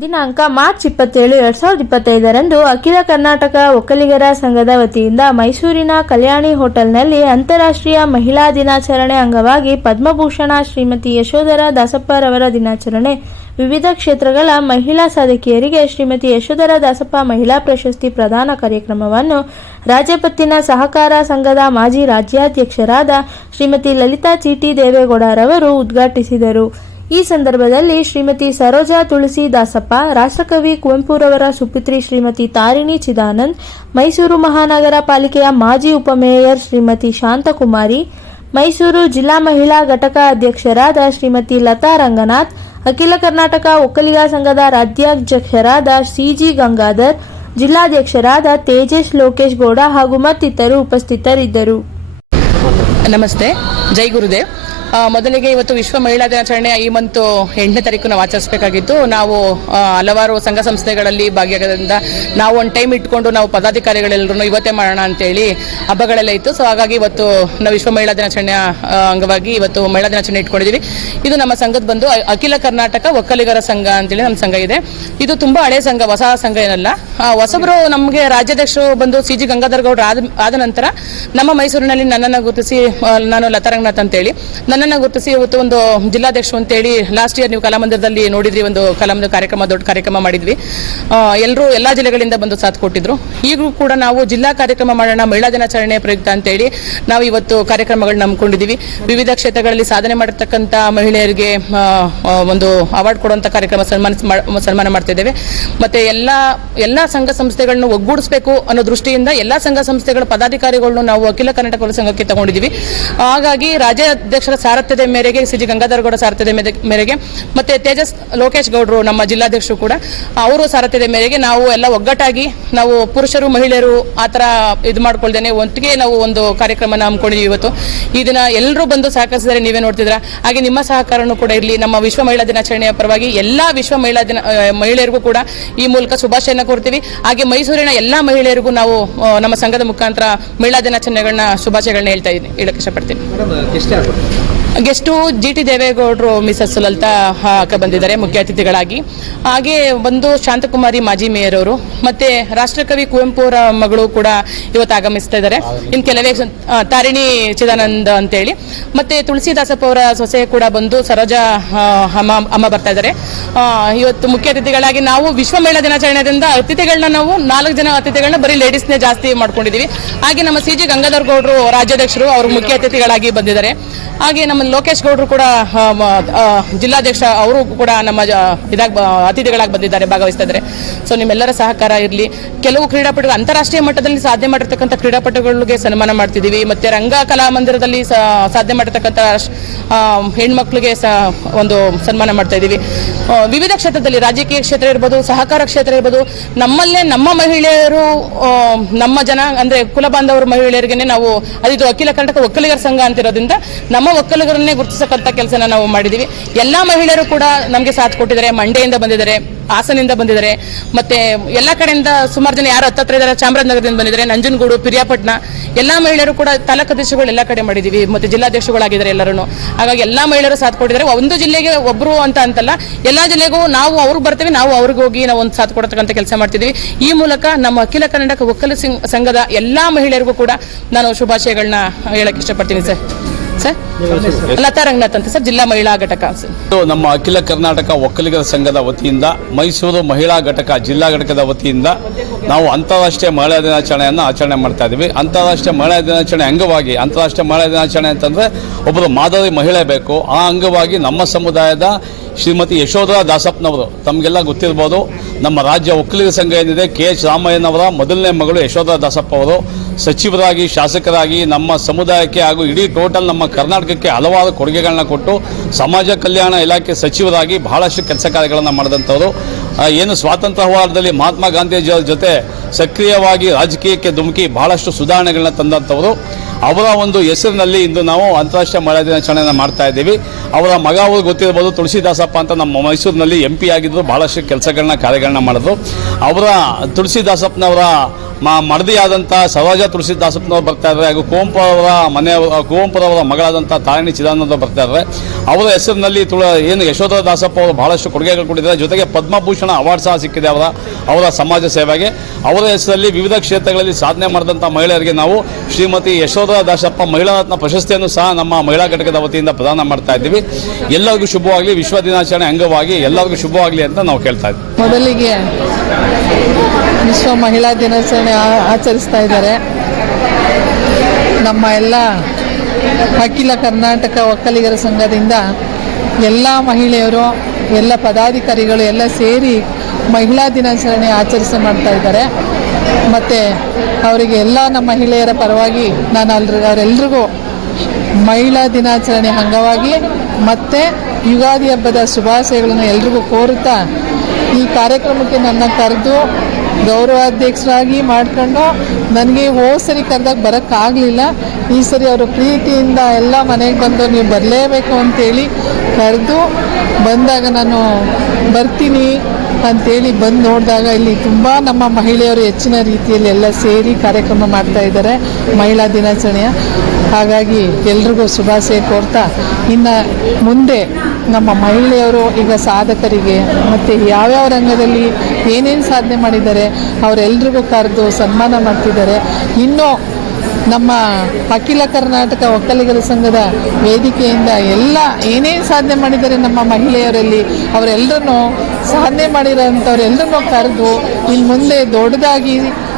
ದಿನಾಂಕ ಮಾರ್ಚ್ ಇಪ್ಪತ್ತೇಳು, ಎರಡ್ ಸಾವಿರದ ಇಪ್ಪತ್ತೈದರಂದು ಅಖಿಲ ಕರ್ನಾಟಕ ಒಕ್ಕಲಿಗರ ಸಂಘದ ವತಿಯಿಂದ ಮೈಸೂರಿನ ಕಲ್ಯಾಣಿ ಹೋಟೆಲ್ನಲ್ಲಿ ಅಂತಾರಾಷ್ಟ್ರೀಯ ಮಹಿಳಾ ದಿನಾಚರಣೆ ಅಂಗವಾಗಿ ಪದ್ಮಭೂಷಣ ಶ್ರೀಮತಿ ಯಶೋಧರ ದಾಸಪ್ಪರವರ ದಿನಾಚರಣೆ. ವಿವಿಧ ಕ್ಷೇತ್ರಗಳ ಮಹಿಳಾ ಸಾಧಕಿಯರಿಗೆ ಶ್ರೀಮತಿ ಯಶೋಧರ ದಾಸಪ್ಪ ಮಹಿಳಾ ಪ್ರಶಸ್ತಿ ಪ್ರದಾನ ಕಾರ್ಯಕ್ರಮವನ್ನು ರಾಜ್ಯಪತ್ತಿನ ಸಹಕಾರ ಸಂಘದ ಮಾಜಿ ರಾಜ್ಯಾಧ್ಯಕ್ಷರಾದ ಶ್ರೀಮತಿ ಲಲಿತಾ ಚೀಟಿ ದೇವೇಗೌಡರವರು ಉದ್ಘಾಟಿಸಿದರು. ಈ ಸಂದರ್ಭದಲ್ಲಿ ಶ್ರೀಮತಿ ಸರೋಜಾ ತುಳಸಿ ದಾಸಪ್ಪ ರಾಷ್ಟ್ರಕವಿ ಕುವೆಂಪುರವರ ಸುಪುತ್ರಿ ಶ್ರೀಮತಿ ತಾರಿಣಿ ಚಿದಾನಂದ್, ಮೈಸೂರು ಮಹಾನಗರ ಪಾಲಿಕೆಯ ಮಾಜಿ ಉಪಮೇಯರ್ ಶ್ರೀಮತಿ ಶಾಂತಕುಮಾರಿ, ಮೈಸೂರು ಜಿಲ್ಲಾ ಮಹಿಳಾ ಘಟಕ ಅಧ್ಯಕ್ಷರಾದ ಶ್ರೀಮತಿ ಲತಾ ರಂಗನಾಥ್, ಅಖಿಲ ಕರ್ನಾಟಕ ಒಕ್ಕಲಿಗ ಸಂಘದ ರಾಜ್ಯಾಧ್ಯಕ್ಷರಾದ ಸಿಜಿ ಗಂಗಾಧರ್, ಜಿಲ್ಲಾಧ್ಯಕ್ಷರಾದ ತೇಜಸ್ ಲೋಕೇಶ್ ಗೌಡ ಹಾಗೂ ಮತ್ತಿತರರು ಉಪಸ್ಥಿತರಿದ್ದರು. ನಮಸ್ತೆ. ಜೈ ಗುರುದೇವ್. ಮೊದಲಿಗೆ ಇವತ್ತು ವಿಶ್ವ ಮಹಿಳಾ ದಿನಾಚರಣೆ ಈ ಮಂತು ಎಂಟನೇ ತಾರೀಕು ನಾವು ಆಚರಿಸಬೇಕಾಗಿತ್ತು. ನಾವು ಹಲವಾರು ಸಂಘ ಸಂಸ್ಥೆಗಳಲ್ಲಿ ಭಾಗಿಯಾಗೋದ್ರಿಂದ ನಾವು ಒಂದು ಟೈಮ್ ಇಟ್ಕೊಂಡು ನಾವು ಪದಾಧಿಕಾರಿಗಳೆಲ್ಲರೂ ಇವತ್ತೇ ಮಾಡೋಣ ಅಂತೇಳಿ ಹಬ್ಬಗಳೆಲ್ಲ ಇತ್ತು. ಸೊ ಹಾಗಾಗಿ ಇವತ್ತು ನಾವು ವಿಶ್ವ ಮಹಿಳಾ ದಿನಾಚರಣೆಯ ಅಂಗವಾಗಿ ಇವತ್ತು ಮಹಿಳಾ ದಿನಾಚರಣೆ ಇಟ್ಕೊಂಡಿದ್ದೀವಿ ಇದು ನಮ್ಮ ಸಂಘದ ಬಂದು ಅಖಿಲ ಕರ್ನಾಟಕ ಒಕ್ಕಲಿಗರ ಸಂಘ ಅಂತೇಳಿ ನಮ್ಮ ಸಂಘ ಇದೆ. ಇದು ತುಂಬಾ ಹಳೆ ಸಂಘ, ಹೊಸ ಸಂಘ ಏನಲ್ಲ. ಹೊಸಬರು ನಮಗೆ ರಾಜ್ಯಾಧ್ಯಕ್ಷರು ಬಂದು ಸಿ ಜಿ ಗಂಗಾಧರ್ ಗೌಡ್ರು ಆದ ಆದ ನಂತರ ನಮ್ಮ ಮೈಸೂರಿನಲ್ಲಿ ನನ್ನನ್ನು ಗುರುತಿಸಿ ನಾನು ಲತಾರಂಗನಾಥ್ ಅಂತೇಳಿ. ನನ್ನನ್ನು ಗುರುತಿಸಿ ಇವತ್ತು ಒಂದು ಜಿಲ್ಲಾಧ್ಯಕ್ಷರು ಅಂತೇಳಿ ಲಾಸ್ಟ್ ಇಯರ್ ನೀವು ಕಲಾಮಂದಿರದಲ್ಲಿ ನೋಡಿದ್ರಿ, ಒಂದು ಕಲಾಮಂದಿರ ಕಾರ್ಯಕ್ರಮ, ದೊಡ್ಡ ಕಾರ್ಯಕ್ರಮ ಮಾಡಿದ್ವಿ. ಎಲ್ಲರೂ ಎಲ್ಲಾ ಜಿಲ್ಲೆಗಳಿಂದ ಬಂದು ಸಾಥ್ ಕೊಟ್ಟಿದ್ರು. ಈಗಲೂ ಕೂಡ ನಾವು ಜಿಲ್ಲಾ ಕಾರ್ಯಕ್ರಮ ಮಾಡೋಣ, ಮಹಿಳಾ ದಿನಾಚರಣೆ ಪ್ರಯುಕ್ತ ಅಂತೇಳಿ ನಾವು ಇವತ್ತು ಕಾರ್ಯಕ್ರಮಗಳನ್ನ ಹಮ್ಮಿಕೊಂಡಿದ್ದೀವಿ. ವಿವಿಧ ಕ್ಷೇತ್ರಗಳಲ್ಲಿ ಸಾಧನೆ ಮಾಡಿರ್ತಕ್ಕಂಥ ಮಹಿಳೆಯರಿಗೆ ಒಂದು ಅವಾರ್ಡ್ ಕೊಡುವಂಥ ಕಾರ್ಯಕ್ರಮ ಸನ್ಮಾನ ಸನ್ಮಾನ ಮಾಡ್ತಿದ್ದೇವೆ ಮತ್ತೆ ಎಲ್ಲ ಎಲ್ಲ ಸಂಘ ಸಂಸ್ಥೆಗಳನ್ನು ಒಗ್ಗೂಡಿಸಬೇಕು ಅನ್ನೋ ದೃಷ್ಟಿಯಿಂದ ಎಲ್ಲ ಸಂಘ ಸಂಸ್ಥೆಗಳ ಪದಾಧಿಕಾರಿಗಳನ್ನು ನಾವು ಅಖಿಲ ಕರ್ನಾಟಕ ಸಂಘಕ್ಕೆ ತಗೊಂಡಿದ್ದೀವಿ. ಹಾಗಾಗಿ ರಾಜ್ಯಾಧ್ಯಕ್ಷರ ಸಾರಥ್ಯದ ಮೇರೆಗೆ ಸಿ ಜಿ ಗಂಗಾಧರಗೌಡ ಸಾರಥ್ಯದ ಮೇರೆಗೆ ಮತ್ತೆ ತೇಜಸ್ ಲೋಕೇಶ್ ಗೌಡರು ನಮ್ಮ ಜಿಲ್ಲಾಧ್ಯಕ್ಷರು ಕೂಡ ಅವರು ಸಾರಥ್ಯದ ಮೇರೆಗೆ ನಾವು ಎಲ್ಲ ಒಗ್ಗಟ್ಟಾಗಿ ನಾವು ಪುರುಷರು, ಮಹಿಳೆಯರು ಆ ಥರ ಇದು ಮಾಡ್ಕೊಳ್ದೇನೆ ಒಟ್ಟಿಗೆ ನಾವು ಒಂದು ಕಾರ್ಯಕ್ರಮನ ಹಮ್ಮಿಕೊಂಡಿದ್ದೀವಿ ಇವತ್ತು. ಈ ಎಲ್ಲರೂ ಬಂದು ಸಹಕರಿಸಿದರೆ ನೀವೇ ನೋಡ್ತಿದ್ರ ಹಾಗೆ ನಿಮ್ಮ ಸಹಕಾರನೂ ಕೂಡ ಇರಲಿ. ನಮ್ಮ ವಿಶ್ವ ಮಹಿಳಾ ದಿನಾಚರಣೆಯ ಪರವಾಗಿ ಎಲ್ಲ ವಿಶ್ವ ಮಹಿಳಾ ದಿನ ಮಹಿಳೆಯರಿಗೂ ಕೂಡ ಈ ಮೂಲಕ ಶುಭಾಶಯನ ಕೋರ್ತೀವಿ. ಹಾಗೆ ಮೈಸೂರಿನ ಎಲ್ಲ ಮಹಿಳೆಯರಿಗೂ ನಾವು ನಮ್ಮ ಸಂಘದ ಮುಖಾಂತರ ಮಹಿಳಾ ದಿನಾಚರಣೆಗಳನ್ನ ಶುಭಾಶಯಗಳನ್ನ ಹೇಳ್ತಾ ಇದ್ದೀನಿ ಹೇಳಕ್ಕೆ ಇಷ್ಟಪಡ್ತೀನಿ. ಗೆಸ್ಟು ಜಿ ಟಿ ದೇವೇಗೌಡರು, ಮಿಸಸ್ ಲಲಿತಾ ಹಾಕ ಬಂದಿದ್ದಾರೆ, ಮುಖ್ಯ ಅತಿಥಿಗಳಾಗಿ. ಹಾಗೆ ಬಂದು ಶಾಂತಕುಮಾರಿ ಮಾಜಿ ಮೇಯರ್ ಅವರು ಮತ್ತೆ ರಾಷ್ಟ್ರಕವಿ ಕುವೆಂಪು ಅವರ ಮಗಳು ಕೂಡ ಇವತ್ತು ಆಗಮಿಸ್ತಾ ಇದ್ದಾರೆ. ಇನ್ನು ಕೆಲವೇ ತಾರಿಣಿ ಚಿದಾನಂದ ಅಂತೇಳಿ. ಮತ್ತೆ ತುಳಸಿದಾಸಪ್ಪ ಅವರ ಸೊಸೆ ಕೂಡ ಬಂದು ಸರೋಜ ಅಮ್ಮ ಅಮ್ಮ ಬರ್ತಾ ಇದ್ದಾರೆ. ಇವತ್ತು ಮುಖ್ಯ ಅತಿಥಿಗಳಾಗಿ ನಾವು ವಿಶ್ವ ಮೇಳ ದಿನಾಚರಣೆಯಿಂದ ಅತಿಥಿಗಳನ್ನ ನಾವು ನಾಲ್ಕು ಜನ ಅತಿಥಿಗಳನ್ನ ಬರೀ ಲೇಡೀಸ್ನೇ ಜಾಸ್ತಿ ಮಾಡ್ಕೊಂಡಿದ್ದೀವಿ ಹಾಗೆ ನಮ್ಮ ಸಿ ಜಿ ಗಂಗಾಧರ್ ಗೌಡರು, ರಾಜ್ಯಾಧ್ಯಕ್ಷರು, ಅವರು ಮುಖ್ಯ ಅತಿಥಿಗಳಾಗಿ ಬಂದಿದ್ದಾರೆ. ಹಾಗೆ ನಮ್ಮ ಲೋಕೇಶ್ ಗೌಡರು ಕೂಡ ಜಿಲ್ಲಾಧ್ಯಕ್ಷ ಅವರು ಕೂಡ ನಮ್ಮ ಇದಾಗ ಅತಿಥಿಗಳಾಗಿ ಬಂದಿದ್ದಾರೆ ಭಾಗವಹಿಸ್ತಾ ಇದ್ದಾರೆ ಸೊ ನಿಮ್ಮೆಲ್ಲರ ಸಹಕಾರ ಇರಲಿ. ಕೆಲವು ಕ್ರೀಡಾಪಟುಗಳು ಅಂತಾರಾಷ್ಟ್ರೀಯ ಮಟ್ಟದಲ್ಲಿ ಸಾಧನೆ ಮಾಡಿರ್ತಕ್ಕಂಥ ಕ್ರೀಡಾಪಟುಗಳಿಗೆ ಸನ್ಮಾನ ಮಾಡ್ತಿದ್ದೀವಿ ಮತ್ತೆ ರಂಗ ಕಲಾ ಮಂದಿರದಲ್ಲಿ ಸ- ಸಾಧನೆ ಮಾಡಿರ್ತಕ್ಕಂಥ ಹೆಣ್ಮಕ್ಳಿಗೆ ಒಂದು ಸನ್ಮಾನ ಮಾಡ್ತಾ ಇದ್ದೀವಿ ವಿವಿಧ ಕ್ಷೇತ್ರದಲ್ಲಿ ರಾಜಕೀಯ ಕ್ಷೇತ್ರ ಇರ್ಬೋದು, ಸಹಕಾರ ಕ್ಷೇತ್ರ ಇರ್ಬೋದು, ನಮ್ಮಲ್ಲೇ ನಮ್ಮ ಮಹಿಳೆಯರು ನಮ್ಮ ಜನ, ಅಂದ್ರೆ ಕುಲ ಬಾಂಧವರು ಮಹಿಳೆಯರಿಗೆ ನಾವು, ಅದಿದು ಅಖಿಲ ಕರ್ನಾಟಕ ಒಕ್ಕಲಿಗರ ಸಂಘ ಅಂತಿರೋದ್ರಿಂದ ನಮ್ಮ ಒಕ್ಕಲಿಗರನ್ನೇ ಗುರುತಿಸಕ್ಕಂಥ ಕೆಲಸನ ನಾವು ಮಾಡಿದೀವಿ. ಎಲ್ಲ ಮಹಿಳೆಯರು ಕೂಡ ನಮಗೆ ಸಾಥ್ ಕೊಟ್ಟಿದ್ದಾರೆ, ಮಂಡ್ಯದಿಂದ ಬಂದಿದ್ದಾರೆ, ಹಾಸನಿಂದ ಬಂದಿದ್ದಾರೆ. ಮತ್ತೆ ಎಲ್ಲ ಕಡೆಯಿಂದ ಸುಮಾರು ಜನ ಯಾರು ಹತ್ತತ್ರ ಇದ್ದಾರೆ ಚಾಮರಾಜನಗರದಿಂದ ಬಂದಿದ್ದಾರೆ, ನಂಜನಗೂಡು, ಪಿರಿಯಾಪಟ್ಟಣ, ಎಲ್ಲ ಮಹಿಳೆಯರು ಕೂಡ ತಾಲೂಕು ಅಧ್ಯಕ್ಷಗಳು ಎಲ್ಲ ಕಡೆ ಮಾಡಿದೀವಿ, ಮತ್ತೆ ಜಿಲ್ಲಾಧ್ಯಕ್ಷಗಳಾಗಿದ್ದಾರೆ ಎಲ್ಲರೂ ಹಾಗಾಗಿ ಎಲ್ಲ ಮಹಿಳೆಯರು ಸಾಥ್ ಕೊಟ್ಟಿದ್ದಾರೆ. ಒಂದು ಜಿಲ್ಲೆಗೆ ಒಬ್ಬರು ಅಂತ ಅಂತಲ್ಲ, ಎಲ್ಲ ಜಿಲ್ಲೆಗೂ ನಾವು ಅವ್ರಿಗೆ ಬರ್ತೇವೆ, ನಾವು ಅವ್ರಿಗೆ ಹೋಗಿ ನಾವು ಒಂದು ಸಾಥ್ ಕೊಡತಕ್ಕಂಥ ಕೆಲಸ ಮಾಡ್ತಿದ್ವಿ. ಈ ಮೂಲಕ ನಮ್ಮ ಅಖಿಲ ಕರ್ನಾಟಕ ಒಕ್ಕಲ ಸಂಘದ ಎಲ್ಲ ಮಹಿಳೆಯರಿಗೂ ಕೂಡ ನಾನು ಶುಭಾಶಯಗಳನ್ನ ಹೇಳಕ್ಕೆ ಇಷ್ಟಪಡ್ತೀನಿ ಸರ್. ಲತಾ ರಂಗನಾಥ್ ಅಂತ ಸರ್, ಜಿಲ್ಲಾ ಮಹಿಳಾ ಘಟಕ. ನಮ್ಮ ಅಖಿಲ ಕರ್ನಾಟಕ ಒಕ್ಕಲಿಗರ ಸಂಘದ ವತಿಯಿಂದ, ಮೈಸೂರು ಮಹಿಳಾ ಘಟಕ ಜಿಲ್ಲಾ ಘಟಕದ ವತಿಯಿಂದ ನಾವು ಅಂತಾರಾಷ್ಟ್ರೀಯ ಮಹಿಳಾ ದಿನಾಚರಣೆಯನ್ನು ಆಚರಣೆ ಮಾಡ್ತಾ ಇದ್ದೀವಿ ಅಂತಾರಾಷ್ಟ್ರೀಯ ಮಹಿಳಾ ದಿನಾಚರಣೆ ಅಂಗವಾಗಿ, ಅಂತಾರಾಷ್ಟ್ರೀಯ ಮಹಿಳಾ ದಿನಾಚರಣೆ ಅಂತಂದ್ರೆ ಒಬ್ಬರು ಮಾದರಿ ಮಹಿಳೆ ಬೇಕು. ಆ ಅಂಗವಾಗಿ ನಮ್ಮ ಸಮುದಾಯದ ಶ್ರೀಮತಿ ಯಶೋಧರಾ ದಾಸಪ್ಪನವರು, ತಮಗೆಲ್ಲ ಗೊತ್ತಿರ್ಬೋದು, ನಮ್ಮ ರಾಜ್ಯ ಒಕ್ಕಲಿಗರ ಸಂಘ ಏನಿದೆ, ಕೆ ಎಚ್ ರಾಮಯ್ಯನವರ ಮೊದಲನೇ ಮಗಳು ಯಶೋಧರಾ ದಾಸಪ್ಪ ಅವರು ಸಚಿವರಾಗಿ, ಶಾಸಕರಾಗಿ ನಮ್ಮ ಸಮುದಾಯಕ್ಕೆ ಹಾಗೂ ಇಡೀ ಟೋಟಲ್ ನಮ್ಮ ಕರ್ನಾಟಕಕ್ಕೆ ಹಲವಾರು ಕೊಡುಗೆಗಳನ್ನ ಕೊಟ್ಟು ಸಮಾಜ ಕಲ್ಯಾಣ ಇಲಾಖೆ ಸಚಿವರಾಗಿ ಬಹಳಷ್ಟು ಕೆಲಸ ಕಾರ್ಯಗಳನ್ನು ಮಾಡಿದಂಥವರು. ಏನು ಸ್ವಾತಂತ್ರ್ಯ ಹೋರಾಟದಲ್ಲಿ ಮಹಾತ್ಮ ಗಾಂಧೀಜಿಯವರ ಜೊತೆ ಸಕ್ರಿಯವಾಗಿ ರಾಜಕೀಯಕ್ಕೆ ಧುಮುಕಿ ಬಹಳಷ್ಟು ಸುಧಾರಣೆಗಳನ್ನ ತಂದಂಥವರು. ಅವರ ಒಂದು ಹೆಸರಿನಲ್ಲಿ ಇಂದು ನಾವು ಅಂತಾರಾಷ್ಟ್ರೀಯ ಮಹಿಳಾ ದಿನಾಚರಣೆಯನ್ನು ಮಾಡ್ತಾ ಇದ್ದೀವಿ. ಅವರ ಮಗ ಅವರು ಗೊತ್ತಿರ್ಬೋದು ತುಳಸಿದಾಸಪ್ಪ ಅಂತ ನಮ್ಮ ಮೈಸೂರಿನಲ್ಲಿ ಎಂ ಪಿ ಆಗಿದ್ದರು ಭಾಳಷ್ಟು ಕೆಲಸಗಳನ್ನ ಕಾರ್ಯಗಳನ್ನ ಮಾಡಿದ್ರು. ಅವರ ತುಳಸಿದಾಸಪ್ಪನವರ ಮ ಮಡದಿಯಾದಂಥ ಸರೋಜ ತುಳಸಿದಾಸಪ್ಪನವರು ಬರ್ತಾ ಇದ್ದಾರೆ ಹಾಗೂ ಕೋಂಪುರವರ ಮನೆ ಕುವೆಂಪುರವರ ಮಗಳಾದಂಥ ತಾರಿಣಿ ಚಿದಾನಂದ ಬರ್ತಾ ಇದ್ದಾರೆ ಅವರ ಹೆಸರಿನಲ್ಲಿ ತುಳ, ಏನು ಯಶೋಧ ದಾಸಪ್ಪ ಅವರು ಬಹಳಷ್ಟು ಕೊಡುಗೆಗಳು ಕೊಟ್ಟಿದ್ದಾರೆ. ಜೊತೆಗೆ ಪದ್ಮಭೂಷಣ ಅವಾರ್ಡ್ ಸಹ ಸಿಕ್ಕಿದೆ ಅವರ ಅವರ ಸಮಾಜ ಸೇವೆಗೆ. ಅವರ ಹೆಸರಲ್ಲಿ ವಿವಿಧ ಕ್ಷೇತ್ರಗಳಲ್ಲಿ ಸಾಧನೆ ಮಾಡಿದಂಥ ಮಹಿಳೆಯರಿಗೆ ನಾವು ಶ್ರೀಮತಿ ಯಶೋಧ ದಾಸಪ್ಪ ಮಹಿಳಾ ರತ್ನ ಪ್ರಶಸ್ತಿಯನ್ನು ಸಹ ನಮ್ಮ ಮಹಿಳಾ ಘಟಕದ ವತಿಯಿಂದ ಪ್ರದಾನ ಮಾಡ್ತಾ ಇದ್ದೀವಿ. ಎಲ್ಲರಿಗೂ ಶುಭವಾಗಲಿ. ವಿಶ್ವ ದಿನಾಚರಣೆ ಅಂಗವಾಗಿ ಎಲ್ಲರಿಗೂ ಶುಭವಾಗಲಿ ಅಂತ ನಾವು ಕೇಳ್ತಾ ಇದ್ದೀವಿ. ಮೊದಲಿಗೆ ವಿಶ್ವ ಮಹಿಳಾ ದಿನಾಚರಣೆ ಆಚರಿಸ್ತಾ ಇದ್ದಾರೆ. ನಮ್ಮ ಎಲ್ಲ ಅಖಿಲ ಕರ್ನಾಟಕ ಒಕ್ಕಲಿಗರ ಸಂಘದಿಂದ ಎಲ್ಲ ಮಹಿಳೆಯರು, ಎಲ್ಲ ಪದಾಧಿಕಾರಿಗಳು ಎಲ್ಲ ಸೇರಿ ಮಹಿಳಾ ದಿನಾಚರಣೆ ಆಚರಿಸಿ ಮಾಡ್ತಾ ಇದ್ದಾರೆ. ಮತ್ತು ಅವರಿಗೆ ಎಲ್ಲ ನಮ್ಮ ಮಹಿಳೆಯರ ಪರವಾಗಿ ನಾನು ಅಲ್ರಿ ಅವರೆಲ್ರಿಗೂ ಮಹಿಳಾ ದಿನಾಚರಣೆ ಅಂಗವಾಗಿ ಮತ್ತು ಯುಗಾದಿ ಹಬ್ಬದ ಶುಭಾಶಯಗಳನ್ನು ಎಲ್ರಿಗೂ ಕೋರುತ್ತಾ ಈ ಕಾರ್ಯಕ್ರಮಕ್ಕೆ ನನ್ನ ಕರೆದು ಗೌರವಾಧ್ಯಕ್ಷರಾಗಿ ಮಾಡ್ಕೊಂಡು ನನಗೆ ಹೋದ ಸರಿ ಕರೆದಾಗ ಬರೋಕ್ಕಾಗಲಿಲ್ಲ. ಈ ಸರಿ ಅವರು ಪ್ರೀತಿಯಿಂದ ಎಲ್ಲ ಮನೆಗೆ ಬಂದು ನೀವು ಬರಲೇಬೇಕು ಅಂತೇಳಿ ಕರೆದು ಬಂದಾಗ ನಾನು ಬರ್ತೀನಿ ಅಂತೇಳಿ ಬಂದು ನೋಡಿದಾಗ ಇಲ್ಲಿ ತುಂಬ ನಮ್ಮ ಮಹಿಳೆಯರು ಹೆಚ್ಚಿನ ರೀತಿಯಲ್ಲಿ ಎಲ್ಲ ಸೇರಿ ಕಾರ್ಯಕ್ರಮ ಮಾಡ್ತಾ ಇದ್ದಾರೆ ಮಹಿಳಾ ದಿನಾಚರಣೆಯ. ಹಾಗಾಗಿ ಎಲ್ರಿಗೂ ಶುಭಾಶಯ ಕೋರ್ತಾ, ಇನ್ನು ಮುಂದೆ ನಮ್ಮ ಮಹಿಳೆಯರು ಈಗ ಸಾಧಕರಿಗೆ ಮತ್ತು ಯಾವ್ಯಾವ ರಂಗದಲ್ಲಿ ಏನೇನು ಸಾಧನೆ ಮಾಡಿದ್ದಾರೆ, ಅವರೆಲ್ರಿಗೂ ಕರೆದು ಸನ್ಮಾನ ಮಾಡ್ತಿದ್ದಾರೆ. ಇನ್ನೂ ನಮ್ಮ ಅಖಿಲ ಕರ್ನಾಟಕ ಒಕ್ಕಲಿಗರ ಸಂಘದ ವೇದಿಕೆಯಿಂದ ಎಲ್ಲ ಏನೇನು ಸಾಧನೆ ಮಾಡಿದ್ದಾರೆ ನಮ್ಮ ಮಹಿಳೆಯರಲ್ಲಿ ಅವರೆಲ್ಲರನ್ನೂ ಸಾಧನೆ ಮಾಡಿರೋಂಥವ್ರೆಲ್ಲರನ್ನೂ ಕರೆದು ಇನ್ನು ಮುಂದೆ ದೊಡ್ಡದಾಗಿ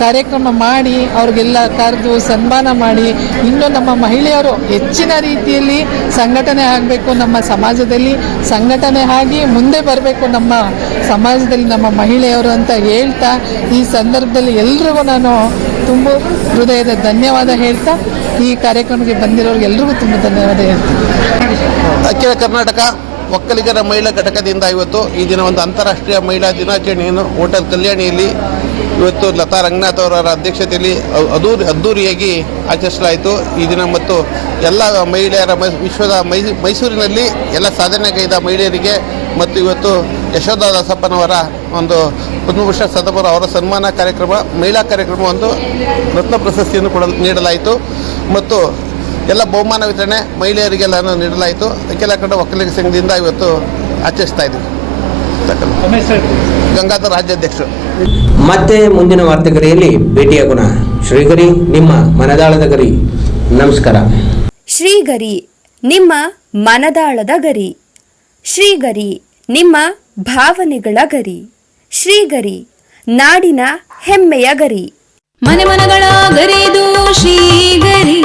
ಕಾರ್ಯಕ್ರಮ ಮಾಡಿ ಅವ್ರಿಗೆಲ್ಲ ಕರೆದು ಸನ್ಮಾನ ಮಾಡಿ ಇನ್ನು ನಮ್ಮ ಮಹಿಳೆಯರು ಹೆಚ್ಚಿನ ರೀತಿಯಲ್ಲಿ ಸಂಘಟನೆ ಆಗಬೇಕು ನಮ್ಮ ಸಮಾಜದಲ್ಲಿ, ಸಂಘಟನೆ ಆಗಿ ಮುಂದೆ ಬರಬೇಕು ನಮ್ಮ ಸಮಾಜದಲ್ಲಿ ನಮ್ಮ ಮಹಿಳೆಯರು ಅಂತ ಹೇಳ್ತಾ ಈ ಸಂದರ್ಭದಲ್ಲಿ ಎಲ್ರಿಗೂ ನಾನು ತುಂಬ ಹೃದಯದ ಧನ್ಯವಾದ ಹೇಳ್ತಾ ಈ ಕಾರ್ಯಕ್ರಮಕ್ಕೆ ಬಂದಿರೋರಿಗೆ ಎಲ್ರಿಗೂ ತುಂಬ ಧನ್ಯವಾದ ಹೇಳ್ತೀನಿ ಅಖಿಲ ಕರ್ನಾಟಕ ಒಕ್ಕಲಿಗರ ಮಹಿಳಾ ಘಟಕದಿಂದ ಇವತ್ತು ಈ ದಿನ ಒಂದು ಅಂತಾರಾಷ್ಟ್ರೀಯ ಮಹಿಳಾ ದಿನಾಚರಣೆಯನ್ನು ಹೋಟೆಲ್ ಕಲ್ಯಾಣಿಯಲ್ಲಿ ಇವತ್ತು ಲತಾ ರಂಗನಾಥ್ ಅವರ ಅಧ್ಯಕ್ಷತೆಯಲ್ಲಿ ಅದೂರಿ ಅದ್ದೂರಿ ಅದ್ದೂರಿಯಾಗಿ ಆಚರಿಸಲಾಯಿತು. ಈ ದಿನ ಮತ್ತು ಎಲ್ಲ ಮಹಿಳೆಯರ ವಿಶ್ವದ ಮೈ ಮೈಸೂರಿನಲ್ಲಿ ಎಲ್ಲ ಸಾಧನೆಗೈದ ಮಹಿಳೆಯರಿಗೆ ಮತ್ತು ಇವತ್ತು ಯಶೋಧ ದಾಸಪ್ಪನವರ ಒಂದು ಪದ್ಮಭೂಷಣ ಸದಪುರ ಅವರ ಸನ್ಮಾನ ಕಾರ್ಯಕ್ರಮ, ಮಹಿಳಾ ಕಾರ್ಯಕ್ರಮ ಒಂದು ರತ್ನ ಪ್ರಶಸ್ತಿಯನ್ನು ಕೊಡಲು ನೀಡಲಾಯಿತು. ಮತ್ತು ಎಲ್ಲ ಬಹುಮಾನ ವಿತರಣೆ ಮಹಿಳೆಯರಿಗೆಲ್ಲ ನೀಡಲಾಯಿತು. ಅಖಿಲ ಕನ್ನಡ ಒಕ್ಕಲಿಗ ಸಂಘದಿಂದ ಇವತ್ತು ಆಚರಿಸ್ತಾ ಇದ್ದೀವಿ. ಗಂಗಾಧರ ರಾಜ್ಯಾಧ್ಯಕ್ಷರು. ಮತ್ತೆ ಮುಂದಿನ ವಾರ್ತೆಗರಿಯಲ್ಲಿ ಭೇಟಿಯಾಗೋಣ ಶ್ರೀಗರಿ ನಿಮ್ಮ ಮನದಾಳದ ಗರಿ. ನಮಸ್ಕಾರ. ಶ್ರೀಗರಿ ನಿಮ್ಮ ಮನದಾಳದ ಗರಿ. ಶ್ರೀಗರಿ ನಿಮ್ಮ ಭಾವನೆಗಳ ಗರಿ. ಶ್ರೀಗರಿ ನಾಡಿನ ಹೆಮ್ಮೆಯ ಗರಿ. ಮನೆ ಮನಗಳ ಗರಿದು ಶ್ರೀಗರಿ